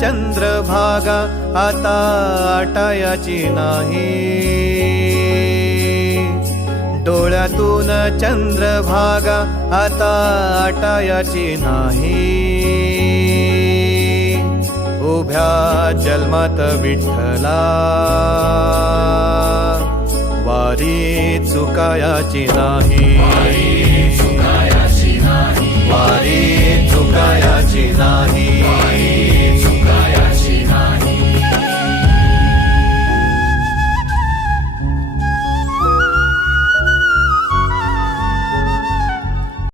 चंद्रभागा आता आटायाची नाही, डोळ्यातून चंद्रभागा आता आटायाची नाही। उभ्या जन्मात विठ्ठला वारी चुकायाची नाही, वारी चुकायाची नाही।